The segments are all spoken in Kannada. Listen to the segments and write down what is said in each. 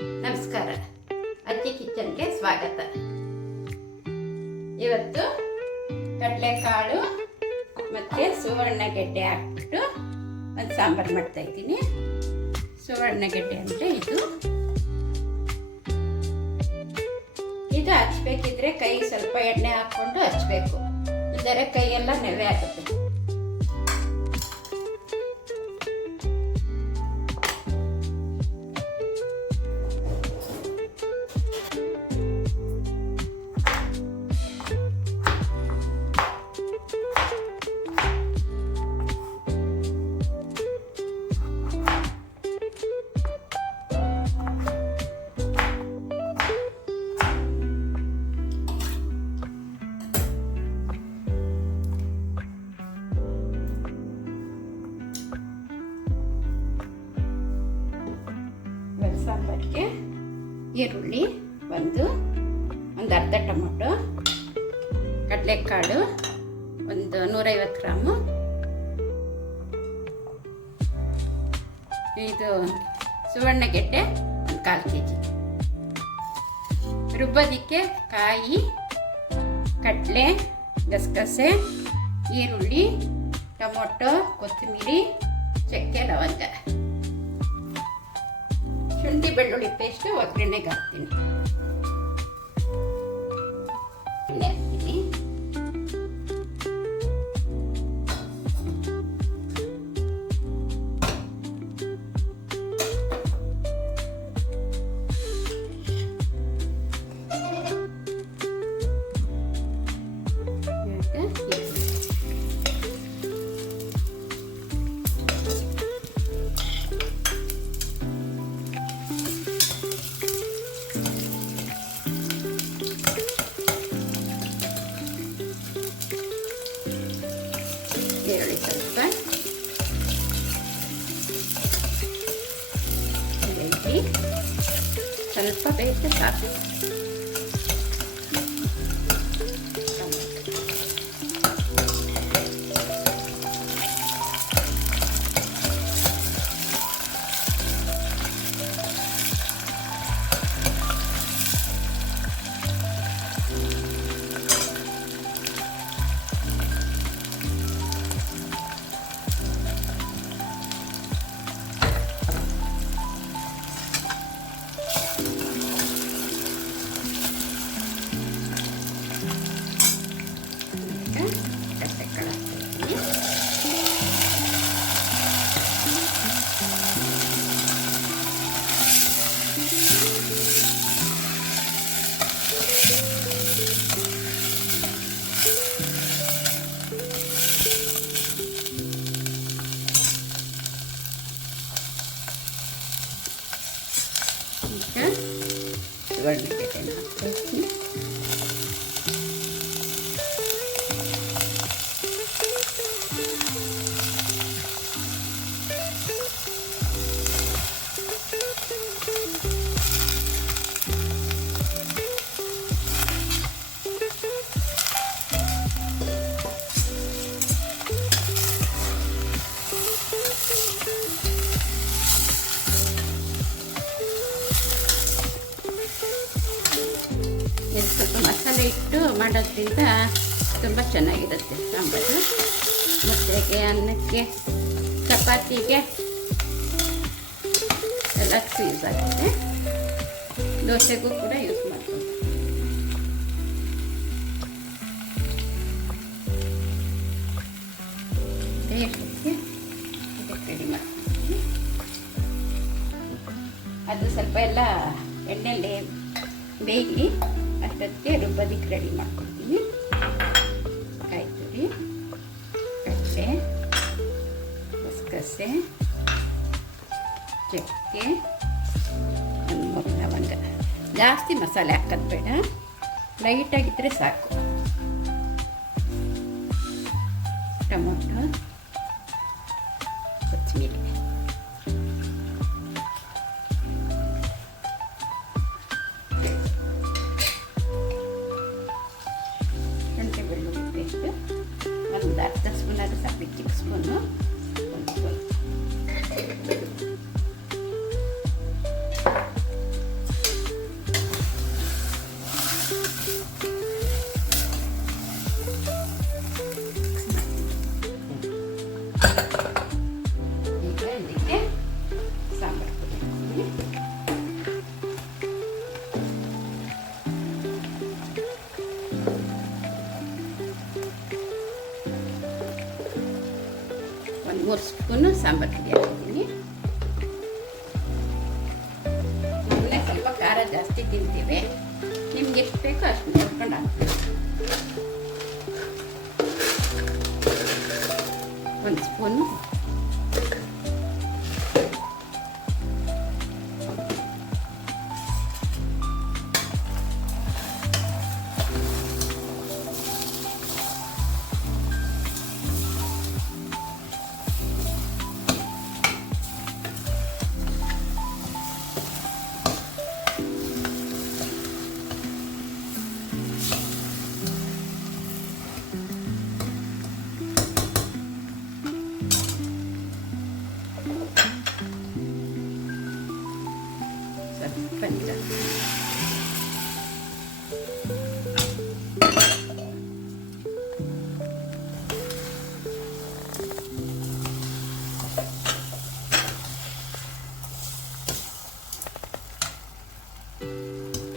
ನಮಸ್ಕಾರ. ಅಜ್ಜಿ ಕಿಚನ್ಗೆ ಸ್ವಾಗತ. ಇವತ್ತು ಕಡಲೆಕಾಳು ಮತ್ತು ಸುವರ್ಣಗೆಡ್ಡೆ ಹಾಕ್ಬಿಟ್ಟು ಒಂದು ಸಾಂಬಾರು ಮಾಡ್ತಾಯಿದ್ದೀನಿ. ಸುವರ್ಣಗೆಡ್ಡೆ ಅಂದರೆ ಇದು ಹಚ್ಬೇಕಿದ್ರೆ ಕೈ ಸ್ವಲ್ಪ ಎಣ್ಣೆ ಹಾಕ್ಕೊಂಡು ಹಚ್ಬೇಕು, ಇಲ್ಲದ್ರೆ ಕೈಯೆಲ್ಲ ನೆವೆ ಆಗುತ್ತೆ. ಸಾಂಬಾರಿಗೆ ಈರುಳ್ಳಿ ಒಂದು ಅರ್ಧ ಟೊಮೊಟೊ, ಕಡಲೆಕಾಳು ಒಂದು 150 ಗ್ರಾಮು, ಇದು ಸುವರ್ಣಗೆಡ್ಡೆ ಒಂದು 1/4 kg. ರುಬ್ಬೋದಕ್ಕೆ ಕಾಯಿ, ಕಡಲೆ, ಗಸಗಸೆ, ಈರುಳ್ಳಿ, ಟೊಮೊಟೊ, ಕೊತ್ತಂಬರಿ, ಚಕ್ಕೆ, ಲವಂಗ, ಶುಂಠಿ ಬೆಳ್ಳುಳ್ಳಿ ಪೇಸ್ಟ್ ಒಗ್ಗರಣೆಗೆ ಹಾಕ್ತೀನಿ. ಈರುಳ್ಳಿ ಸ್ವಲ್ಪ ಸ್ವಲ್ಪ ಬೇಯಿಸಿ ಸಾಕು. ಸುವರ್ಣಗೆಡ್ಡೆನ ಹಾಕ್ತೀನಿ. ಸ್ವಲ್ಪ ಮಸಾಲೆ ಇಟ್ಟು ಮಾಡೋದ್ರಿಂದ ತುಂಬ ಚೆನ್ನಾಗಿರುತ್ತೆ ಸಾಂಬಾರು. ಮುದ್ದೆಗೆ, ಅನ್ನಕ್ಕೆ, ಚಪಾತಿಗೆ ಎಲ್ಲದಕ್ಕೂ ಯೂಸ್ ಆಗುತ್ತೆ. ದೋಸೆಗೂ ಕೂಡ ಯೂಸ್ ಮಾಡ್ಬೋದು. ರೆಡಿ ಮಾಡ್ತೀನಿ. ಅದು ಸ್ವಲ್ಪ ಎಲ್ಲ ಎಣ್ಣೆಯಲ್ಲಿ ಬೇಯಲಿ, ಅಷ್ಟೊತ್ತಿಗೆ ರುಬ್ಬೋದಕ್ಕೆ ರೆಡಿ ಮಾಡ್ಕೊಳ್ತೀನಿ. ಕಾಯಿ ತುರಿ, ಕಡಲೆ, ಗಸಗಸೆ, ಚಕ್ಕೆ, ಒಂದು 3 ಲವಂಗ. ಜಾಸ್ತಿ ಮಸಾಲೆ ಹಾಕೋದು ಬೇಡ, ಲೈಟಾಗಿದ್ದರೆ ಸಾಕು. ಟೊಮೊಟೊ, ಕೊತ್ತಂಬರಿ, ಒಂದು ಅರ್ಧ ಸ್ಪೂನ್ ಅದು ಸಾಕು, ಚಿಕ್ಕ ಸ್ಪೂನು. ಹಾಕ್ತೀನಿ. ಒಂದು 3 ಸ್ಪೂನು ಸಾಂಬಾರು ಪುಡಿ ಹಾಕ್ತೀನಿ. ಆಮೇಲೆ ಸ್ವಲ್ಪ ಖಾರ ಜಾಸ್ತಿ ತಿಂತೀವಿ, ನಿಮ್ಗೆ ಎಷ್ಟು ಬೇಕೋ ಅಷ್ಟು ನೋಡ್ಕೊಂಡು ಹಾಕ್ತೀವಿ. 1 ಸ್ಪೂನು ಪನ್ನೀರ್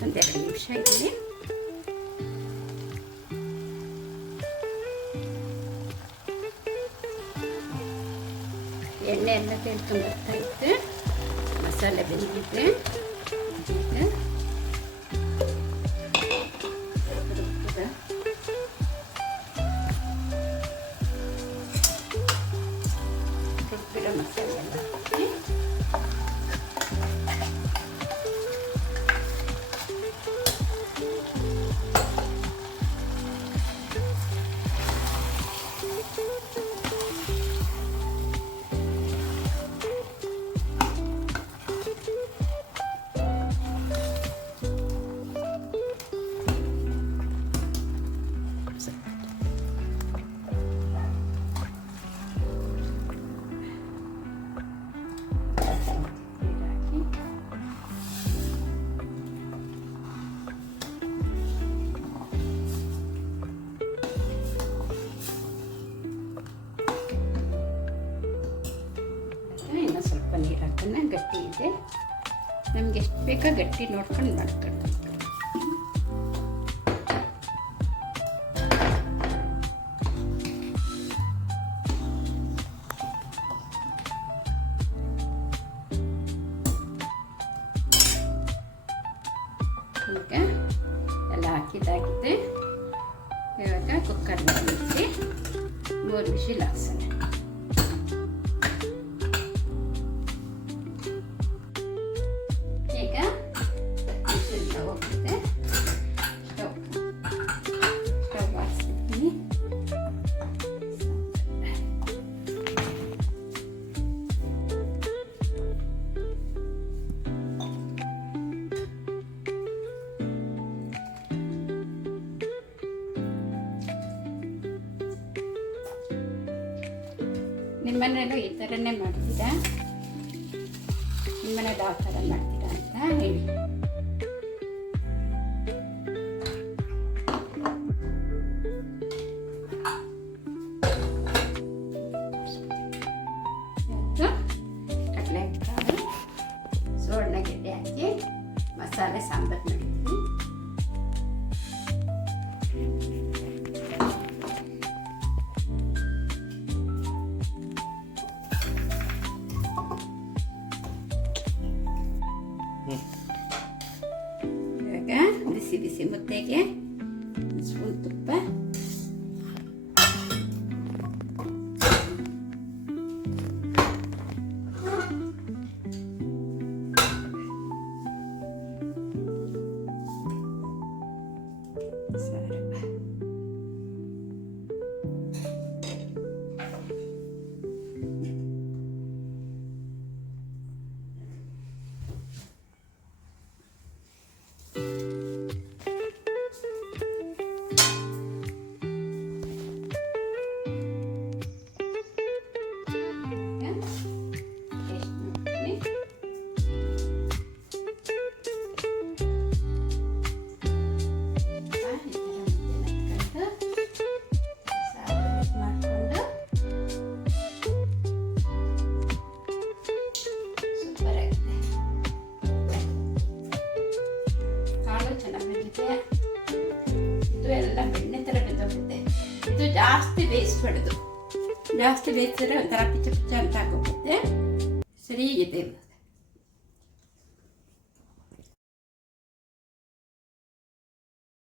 ಒಂದೆರಡು ನಿಮಿಷ ಇರಲಿ. ಎಣ್ಣೆ ಎಲ್ಲ ತೆಳ್ಕೊಂಡು ಬರ್ತಾ ಇತ್ತು, ಮಸಾಲೆ ಬೆಂದಿದೆ. ರುಬ್ಬಿರೋ ಮಸಾಲೆ ಎಲ್ಲ ಹಾಕಿ ನೀರು ಹಾಕೋಣ. ಗಟ್ಟಿ ಇದೆ, ನಮ್ಗೆ ಎಷ್ಟು ಬೇಕೋ ಗಟ್ಟಿ ನೋಡ್ಕೊಂಡು ಮಾಡ್ಕೊಂಡು. ಈಗ ಎಲ್ಲ ಹಾಕಿದ್ದಾಗಿದೆ. ಇವಾಗ ಕುಕ್ಕರ್ನಲ್ಲಿ ಇಟ್ಟು 3 ವಿಷಿಲ್ ಹಾಕ್ಸೋಣ. ನಿಮ್ಮನೇಲೂ ಈ ಥರನೇ ಮಾಡ್ತೀರಾ? ನಿಮ್ಮನೇಲಿ ಯಾವ ಥರ ಮಾಡ್ತೀರಾ ಅಂತ ಹೇಳಿ. ಕಡಲೆಕಾಳು ಸುವರ್ಣ ಗೆಡ್ಡೆ ಹಾಕಿ ಮಸಾಲೆ ಸಾಂಬಾರು ಮಾಡಿದ್ವಿ. ಇವಾಗ ಬಿಸಿ ಬಿಸಿ ಮುದ್ದೆಗೆ ಸ್ಪೂನ್ ತುಪ್ಪ, ಇದಕ್ಕೆ ಇದು ಎಲ್ಲ ಬೆಣ್ಣೆ ಥರ ಬೆಂದೋಗುತ್ತೆ. ಇದು ಜಾಸ್ತಿ ಬೇಯಿಸ್ಬಾರ್ದು, ಜಾಸ್ತಿ ಬೇಯಿಸಿದ್ರೆ ಒಂಥರ ಪಿಚ್ಚ ಪಿಚ್ಚ ಅಂತ ಆಗೋಗುತ್ತೆ. ಸರಿ ಇದೆ.